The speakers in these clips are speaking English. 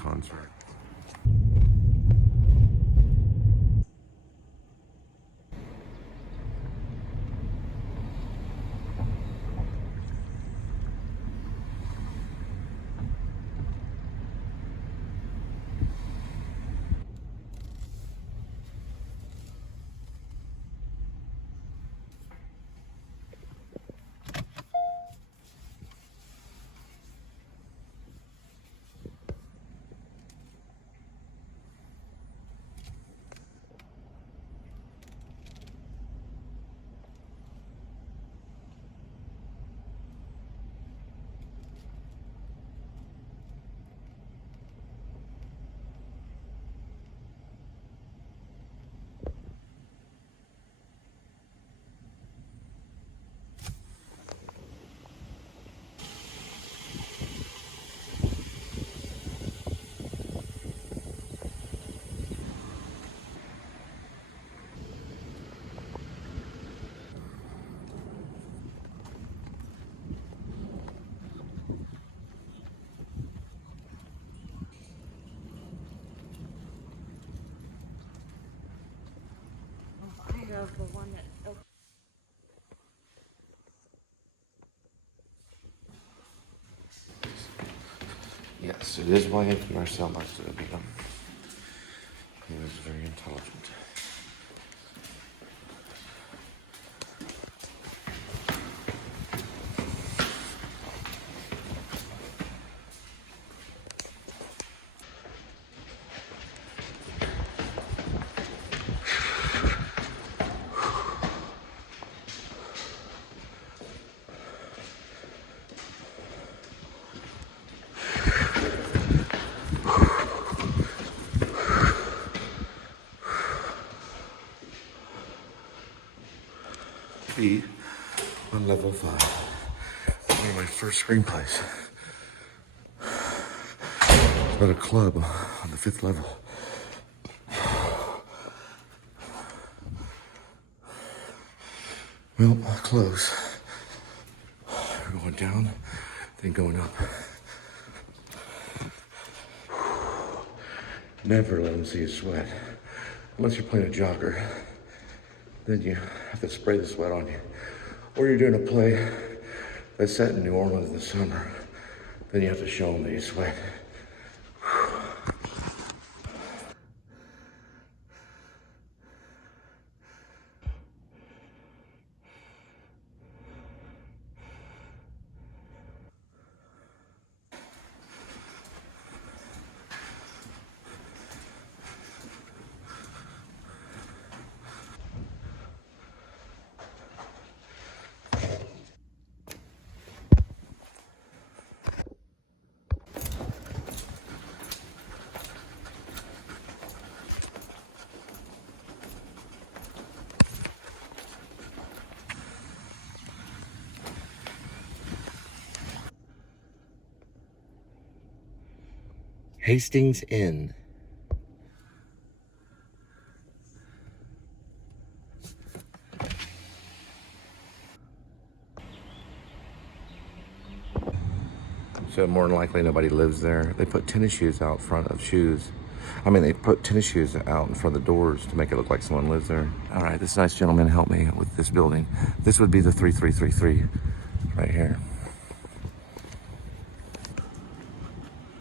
concert. Of the one that Yes, it is why Marcel likes to beat him. He was very intelligent. Be on level 5. One of my first screenplays. It's at a club on the 5th level. Well, close. We're going down, then going up. Never let them see you sweat. Unless you're playing a jogger. Then you have to spray the sweat on you. Or you're doing a play that's set in New Orleans in the summer. Then you have to show them that you sweat. Hastings Inn. So more than likely nobody lives there. They put tennis shoes out front of shoes. They put tennis shoes out in front of the doors to make it look like someone lives there. All right, this nice gentleman helped me with this building. This would be the 3333 right here.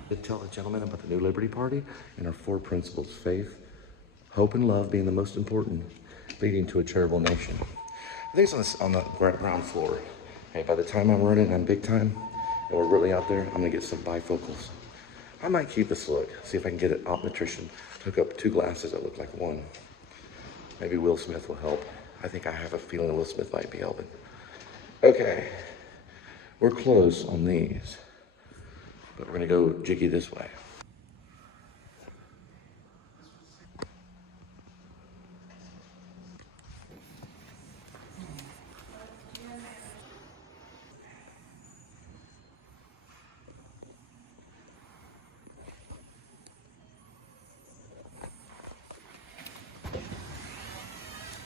To tell the gentleman about the New Liberty Party and our 4 principles: faith, hope, and love being the most important, leading to a charitable nation. I think it's on the ground floor. Hey, by the time I'm running, I'm big time, and we're really out there, I'm gonna get some bifocals. I might keep this look, see if I can get an optometrician to hook up 2 glasses that look like one. Maybe Will Smith will help. I think I have a feeling Will Smith might be helping. Okay, we're close on these, but we're gonna go jiggy this way.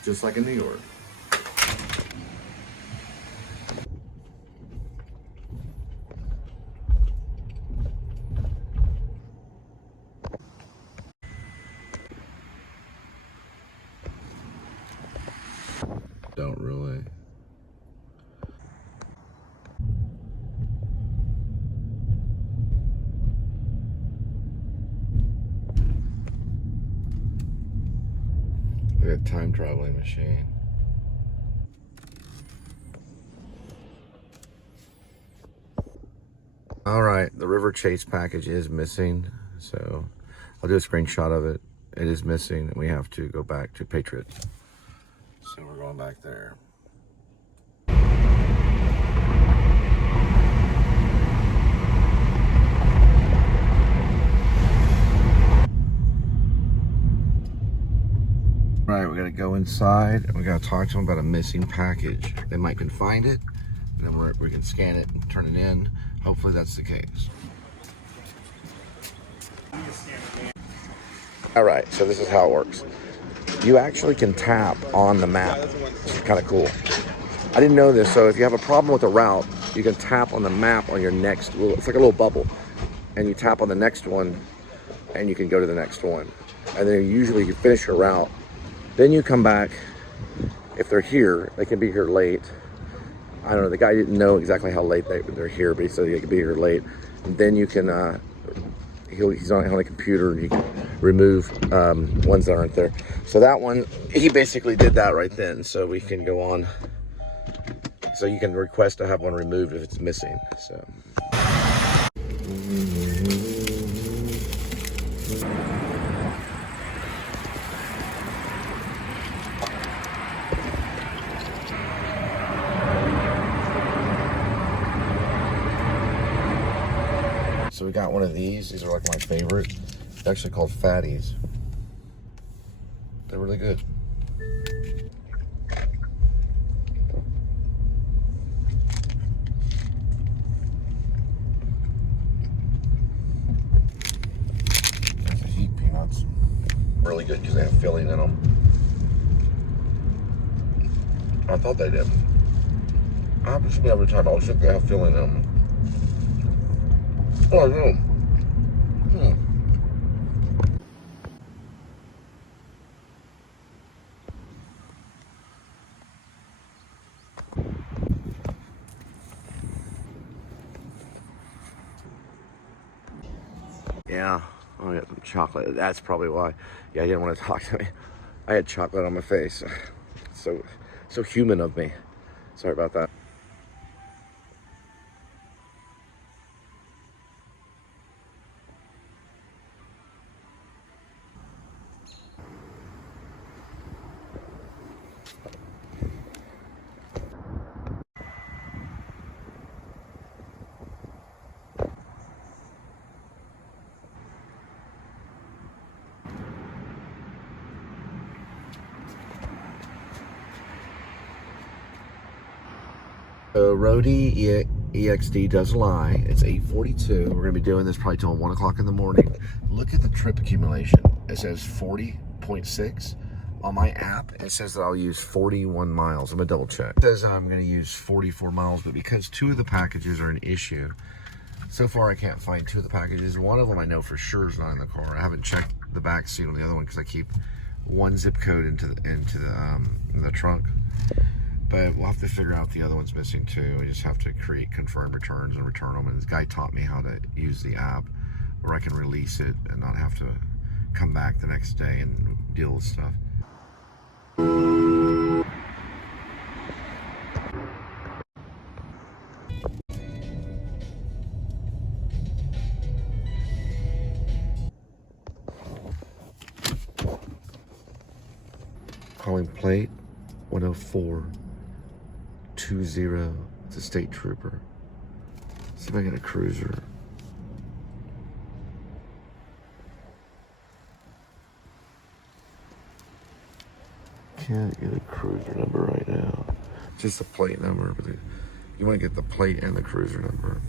Just like in New York. really. Like a time traveling machine. All right, the River Chase package is missing, so I'll do a screenshot of it. It is missing, and we have to go back to Patriot. So we're going back there. All right, we gotta go inside, and we gotta talk to them about a missing package. They might can find it, and then we can scan it and turn it in. Hopefully that's the case. All right, so this is how it works. You actually can tap on the map, which is kind of cool. I didn't know this, so if you have a problem with a route, you can tap on the map on your next little, it's like a little bubble, and you tap on the next one, and you can go to the next one. And then usually you finish your route, then you come back. If they're here, they can be here late. I don't know, the guy didn't know exactly how late they're here, but he said they could be here late. And then you can, he's on the computer, and you can remove ones that aren't there. So that one, he basically did that right then. So we can go on. So you can request to have one removed if it's missing. So. So we got one of these. These are like my favorite. They're actually called Fatties. They're really good. There's the heat peanuts. Really good because they have filling in them. I thought they did. I haven't seen every time. I always think they have filling in them. Oh, no. Yeah, oh, I got some chocolate. That's probably why. Yeah, he didn't want to talk to me. I had chocolate on my face. So human of me. Sorry about that. So ROADIEXD does lie. It's 8:42. We're gonna be doing this probably till 1 o'clock in the morning. Look at the trip accumulation. It says 40.6 on my app. It says that I'll use 41 miles. I'm gonna double check. It says I'm gonna use 44 miles, but because 2 of the packages are an issue, so far I can't find 2 of the packages. One of them I know for sure is not in the car. I haven't checked the back seat on the other one because I keep one zip code into the trunk. But we'll have to figure out the other one's missing too. We just have to create confirm returns and return them. And this guy taught me how to use the app where I can release it and not have to come back the next day and deal with stuff. Calling plate 10420. It's a state trooper. See if I get a cruiser. Can't get a cruiser number right now. Just a plate number, but you want to get the plate and the cruiser number.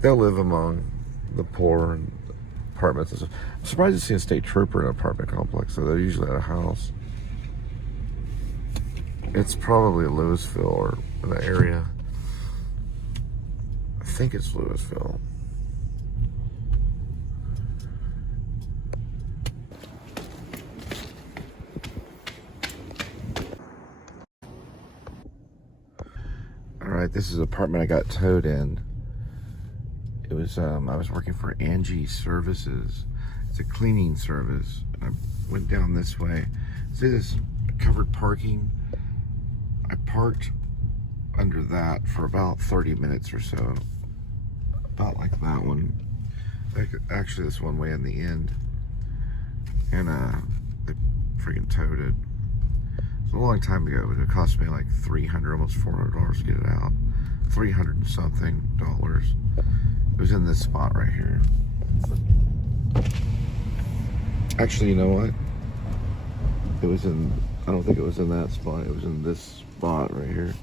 They'll live among the poor and apartments and stuff. I'm surprised to see a state trooper in an apartment complex, so they're usually at a house. It's probably Louisville or in the area. I think it's Louisville. this is an apartment I got towed in. It was, I was working for Angie Services. It's a cleaning service. I went down this way. See this covered parking? I parked under that for about 30 minutes or so. About like that one. Actually, this one way in the end. And they freaking towed it. It was a long time ago, but it cost me like $300, almost $400 to get it out. 300 and something dollars. It was in this spot right here. Actually, you know what? It was in, I don't think it was in that spot. It was in this spot right here.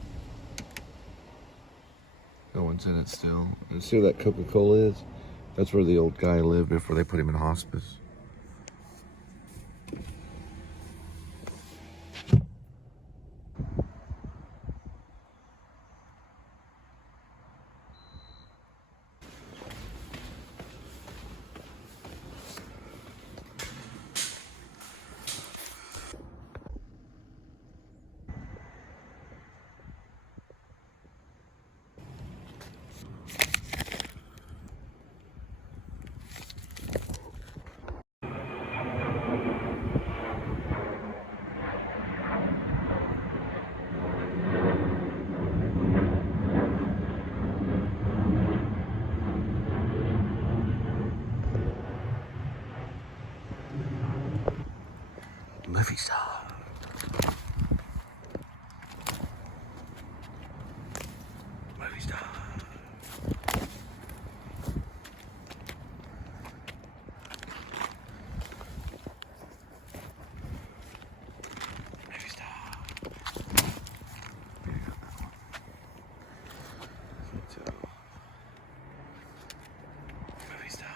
No one's in it still. And see where that Coca-Cola is? That's where the old guy lived before they put him in hospice. Movie star. Movie star. Movie star. Movie star.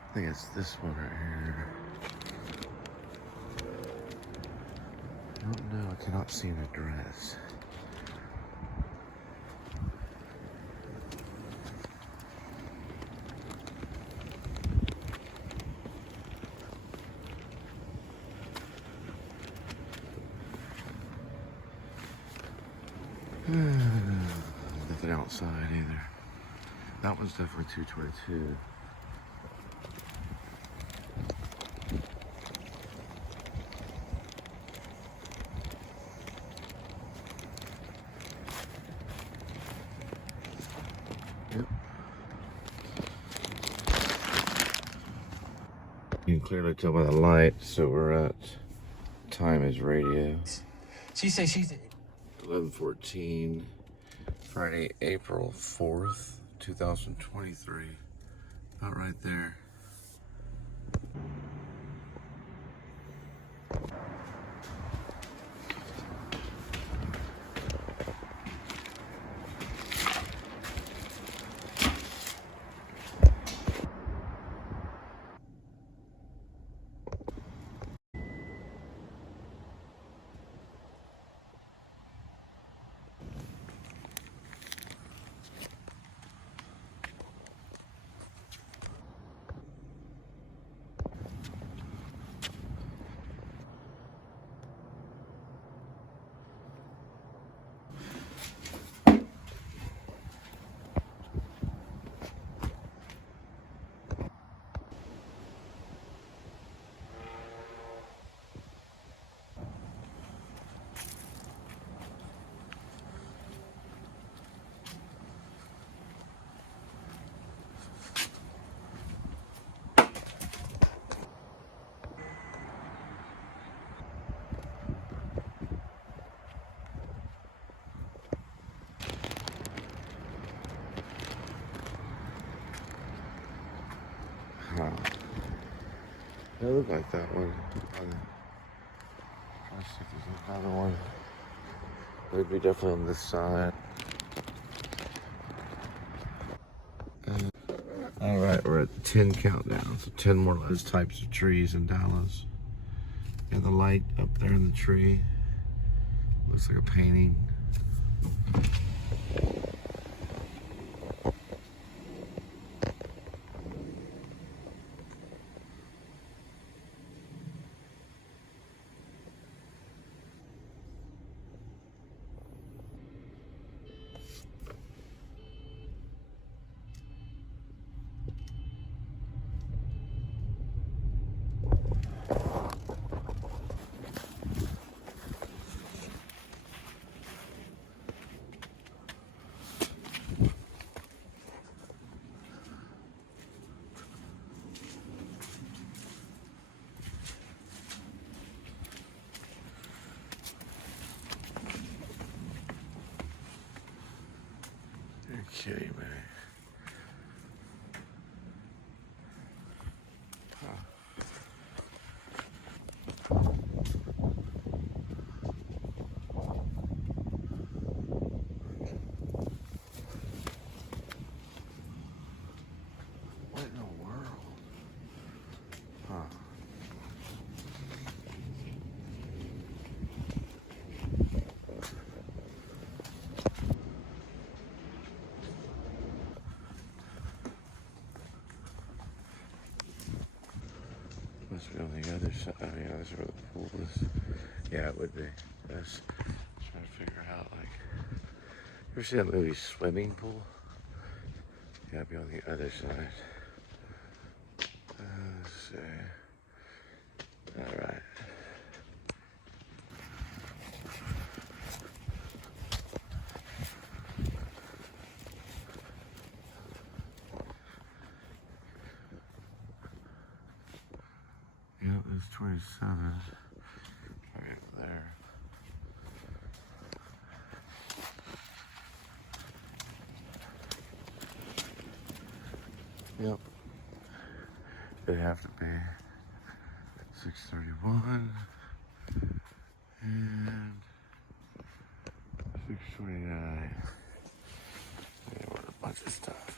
I think it's this one right here. I don't know, I cannot see an address. Nothing outside either. That one's definitely 222. Yep. You can clearly tell by the light, so we're at Time is Radio. She said she's 11:14, Friday, April 4th, 2023. About right there. It looked like that one. Let's see if there's another one. It would be definitely on this side. All right, we're at 10 countdown. So 10 more of those types of trees in Dallas. And the light up there in the tree looks like a painting. kidding me? What in the world? Huh. Must be on the other side. I mean, that's where the pool is. Yeah, it would be. That's trying to figure out, like, you ever see that movie Swimming Pool? Yeah, it'd be on the other side. Let's see. All right. Yep, there's 27. Right there. Yep. It'd have to be 631 and 629. They ordered a bunch of stuff.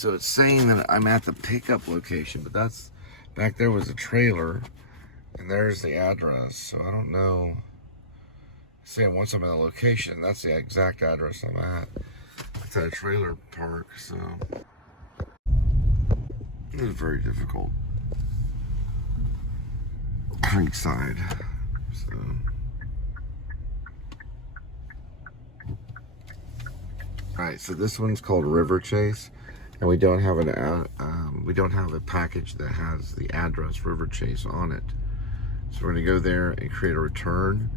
So it's saying that I'm at the pickup location, but that's back there was a trailer, and there's the address. So I don't know. It's saying once I'm in the location, that's the exact address I'm at. It's at a trailer park, so it was very difficult. Creekside. So alright, so this one's called River Chase, and we don't have a package that has the address River Chase on it. So we're gonna go there and create a return,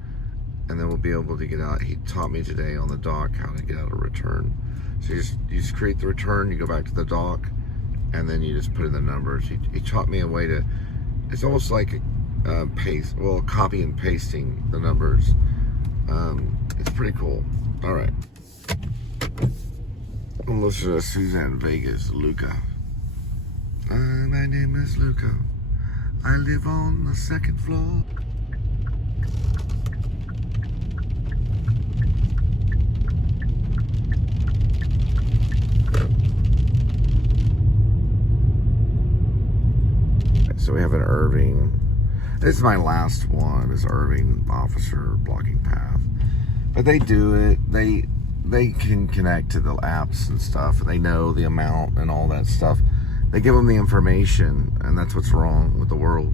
and then we'll be able to get out. He taught me today on the dock how to get out a return. So you just create the return, you go back to the dock, and then you just put in the numbers. He taught me a way to, it's almost like copy and pasting the numbers. It's pretty cool. All right. I'm listening to Suzanne Vega's Luca. My name is Luca. I live on the second floor. So we have an Irving. This is my last one, is Irving officer blocking path. But they do it. They can connect to the apps and stuff. They know the amount and all that stuff. They give them the information, and that's what's wrong with the world.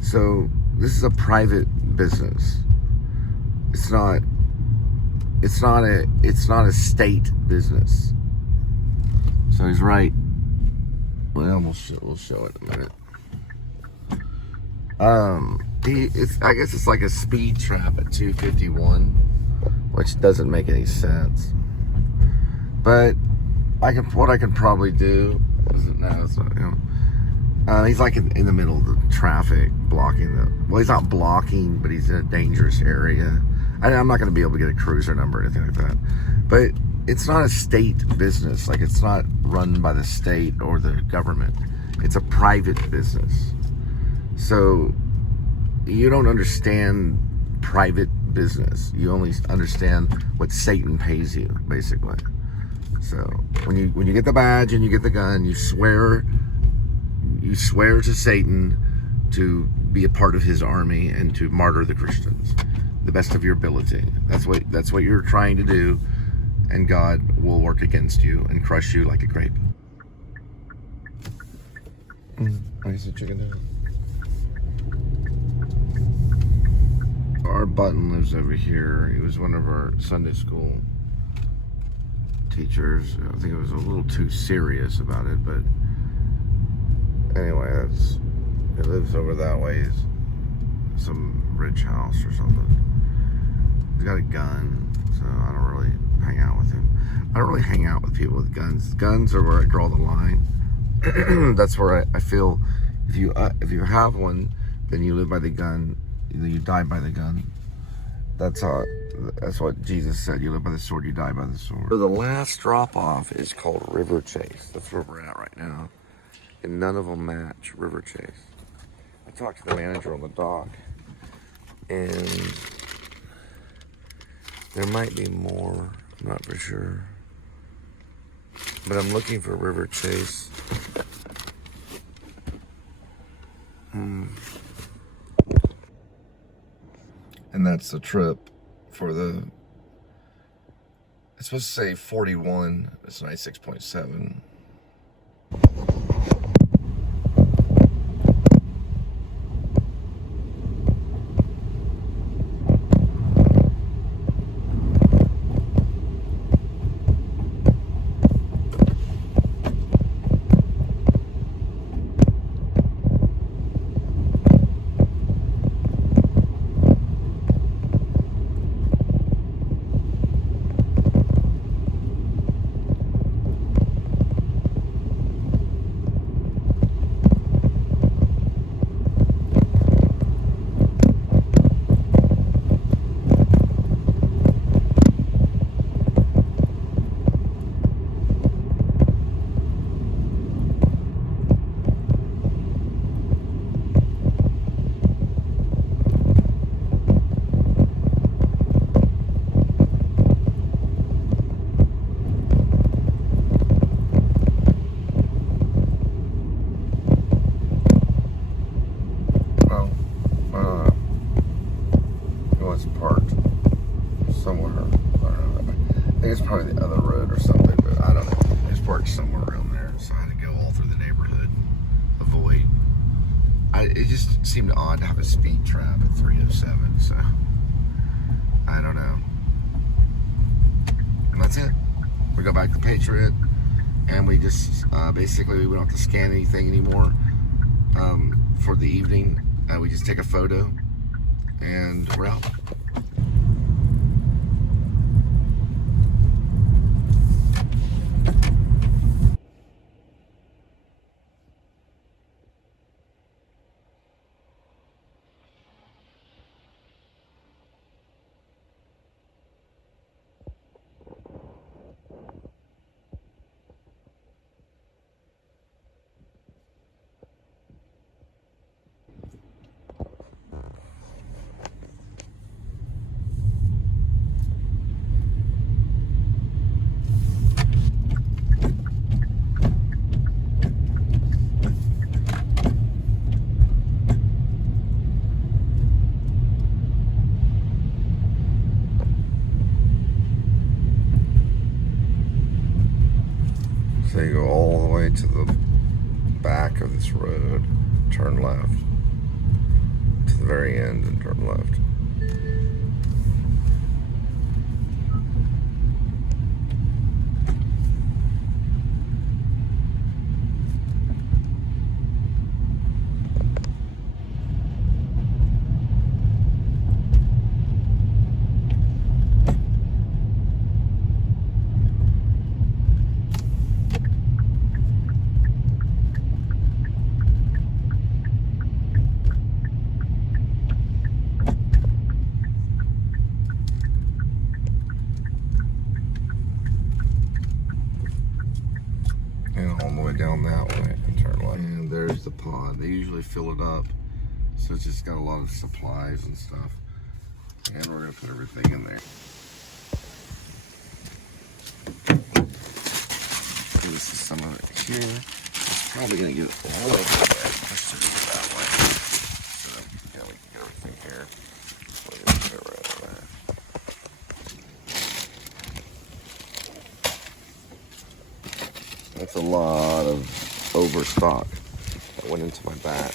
So this is a private business. It's not a state business. So he's right. Well, we'll show it in a minute. I guess it's like a speed trap at 251, which doesn't make any sense. But what I can probably do he's like in the middle of the traffic, blocking well, he's not blocking, but he's in a dangerous area. I'm not going to be able to get a cruiser number or anything like that. But it's not a state business. Like, it's not run by the state or the government. It's a private business. So you don't understand private business. You only understand what Satan pays you, basically. So when you get the badge and you get the gun, you swear to Satan to be a part of his army and to martyr the Christians the best of your ability. That's what you're trying to do, and God will work against you and crush you like a grape. What is it you can do? Our Button lives over here. He was one of our Sunday school teachers. I think it was a little too serious about it, but anyway, he lives over that way. It's some rich house or something. He's got a gun, so I don't really hang out with him. I don't really hang out with people with guns. Guns are where I draw the line. That's where I feel if you have one, then you live by the gun. You die by the gun. That's what Jesus said. You live by the sword, you die by the sword. So the last drop off is called River Chase. That's where we're at right now. And none of them match River Chase. I talked to the manager on the dock, and there might be more. I'm not for sure. But I'm looking for River Chase. And that's the trip for it's supposed to say 41, it's 96.7. somewhere. I think it's probably the other road or something, but I don't know. It's parked somewhere around there, so I had to go all through the neighborhood, avoid. It just seemed odd to have a speed trap at 307, so I don't know. And that's it. We go back to Patriot, and we just basically we don't have to scan anything anymore for the evening. We just take a photo, and we're out. So you go all the way to the back of this road, turn left, to the very end and turn left. All the way down that way and turn left. And there's the pond. They usually fill it up, so it's just got a lot of supplies and stuff. And we're gonna put everything in there. And this is some of it here. It's probably gonna get all the way to the back. Let's just do it that way. So yeah, we can get everything here. We're gonna put it right over there. That's a lot of overstock that went into my bag.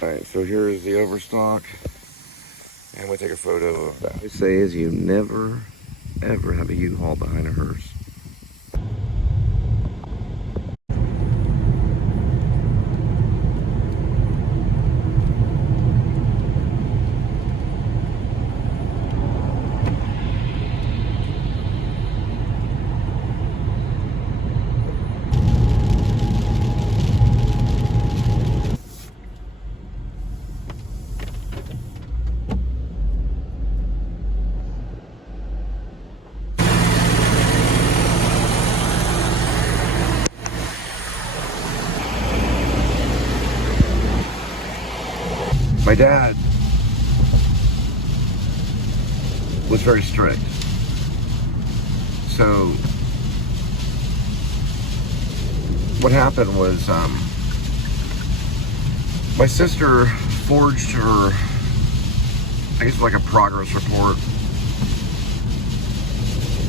Alright, so here's the overstock. And we take a photo of that. What they say is you never, ever have a U-Haul behind a hearse. My dad was very strict. So what happened was my sister forged her, I guess like a progress report,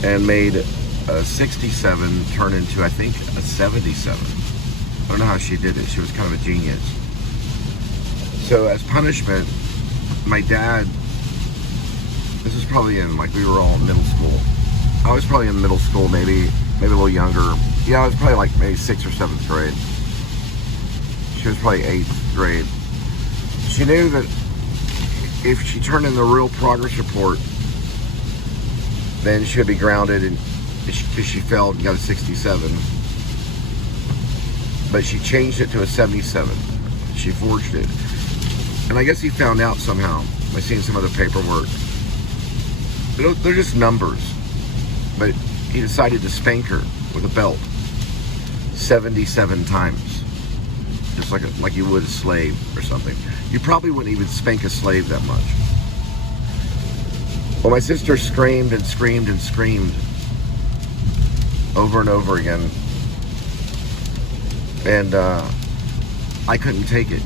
and made a 67 turn into, I think, a 77. I don't know how she did it. She was kind of a genius. So as punishment, my dad, this is probably in, like, we were all in middle school. I was probably in middle school, maybe a little younger. Yeah, I was probably like maybe 6th or 7th grade. She was probably 8th grade. She knew that if she turned in the real progress report, then she would be grounded because she failed and got a 67. But she changed it to a 77. She forged it. And I guess he found out somehow by seeing some of the paperwork. They're just numbers. But he decided to spank her with a belt 77 times. Just like you would a slave or something. You probably wouldn't even spank a slave that much. Well, my sister screamed and screamed and screamed over and over again. And I couldn't take it.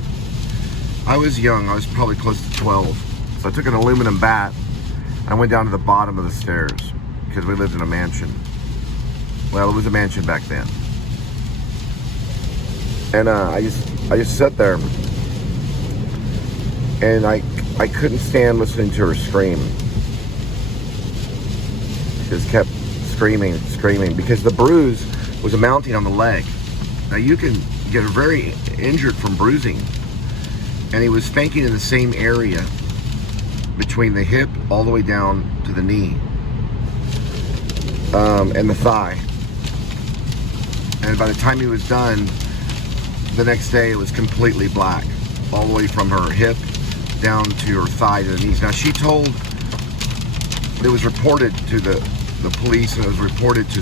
I was young. I was probably close to 12. So I took an aluminum bat. I went down to the bottom of the stairs because we lived in a mansion. Well, it was a mansion back then. And I just sat there, and I couldn't stand listening to her scream. She just kept screaming because the bruise was mounting on the leg. Now you can get very injured from bruising, and he was spanking in the same area between the hip all the way down to the knee, and the thigh. And by the time he was done, the next day it was completely black, all the way from her hip down to her thigh to the knees. Now she told, it was reported to the police, and it was reported to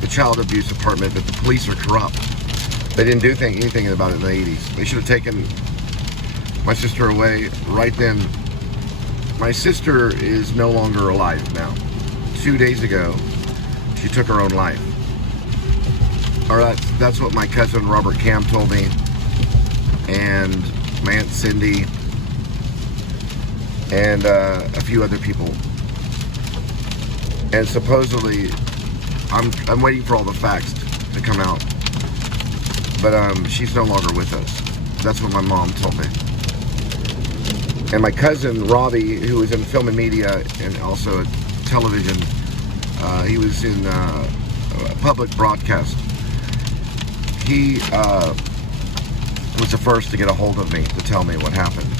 the child abuse department that the police are corrupt. They didn't do anything about it in the 80s. They should have taken my sister away right then. My sister is no longer alive now. 2 days ago, she took her own life. Or that's what my cousin Robert Camp told me, and my Aunt Cindy, and a few other people. And supposedly, I'm waiting for all the facts to come out. But she's no longer with us. That's what my mom told me. And my cousin Robbie, who was in film and media and also television, he was in public broadcast. He was the first to get a hold of me to tell me what happened.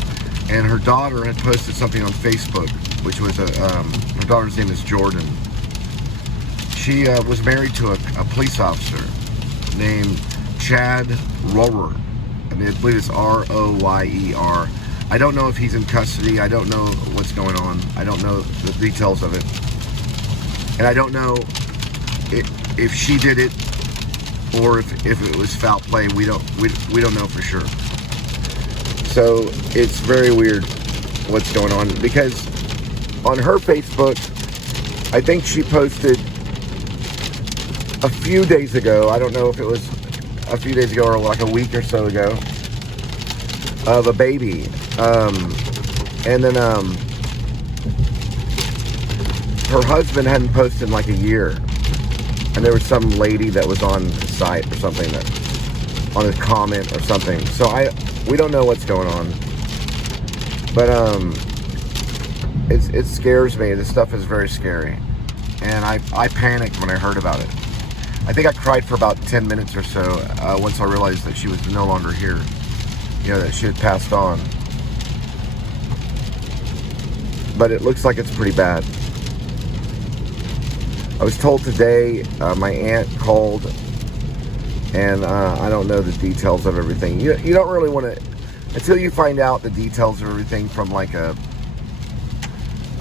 And her daughter had posted something on Facebook, which was her daughter's name is Jordan. She was married to a police officer named Chad Royer. I believe it's R-O-Y-E-R. I don't know if he's in custody. I don't know what's going on. I don't know the details of it. And I don't know if she did it or if it was foul play. We don't know for sure. So it's very weird what's going on, because on her Facebook, I think she posted a few days ago, I don't know if it was a few days ago or like a week or so ago, of a baby. And then her husband hadn't posted in like a year. And there was some lady that was on the site or something, that on a comment or something. So we don't know what's going on. But it scares me. This stuff is very scary. And I panicked when I heard about it. I think I cried for about 10 minutes or so once I realized that she was no longer here. You know, that she had passed on. But it looks like it's pretty bad. I was told today my aunt called, and I don't know the details of everything. You don't really want to, until you find out the details of everything from like a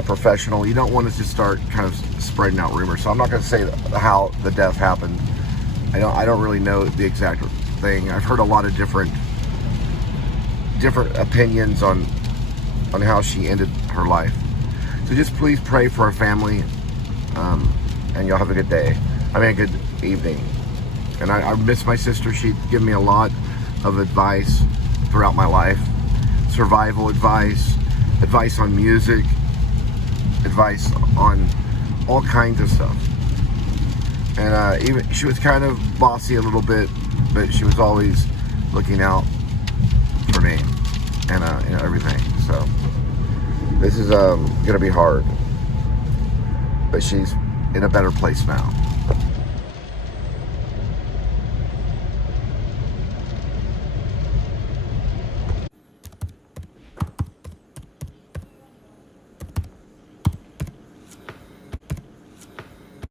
professional, you don't want to just start kind of spreading out rumors. So I'm not going to say how the death happened. I don't really know the exact thing. I've heard a lot of different opinions on how she ended her life. So just please pray for our family, and y'all have a good day. I mean, a good evening. And I miss my sister. She'd given me a lot of advice throughout my life. Survival advice, advice on music, advice on all kinds of stuff. And even she was kind of bossy a little bit, but she was always looking out for me and everything. So this is gonna be hard, but she's in a better place now.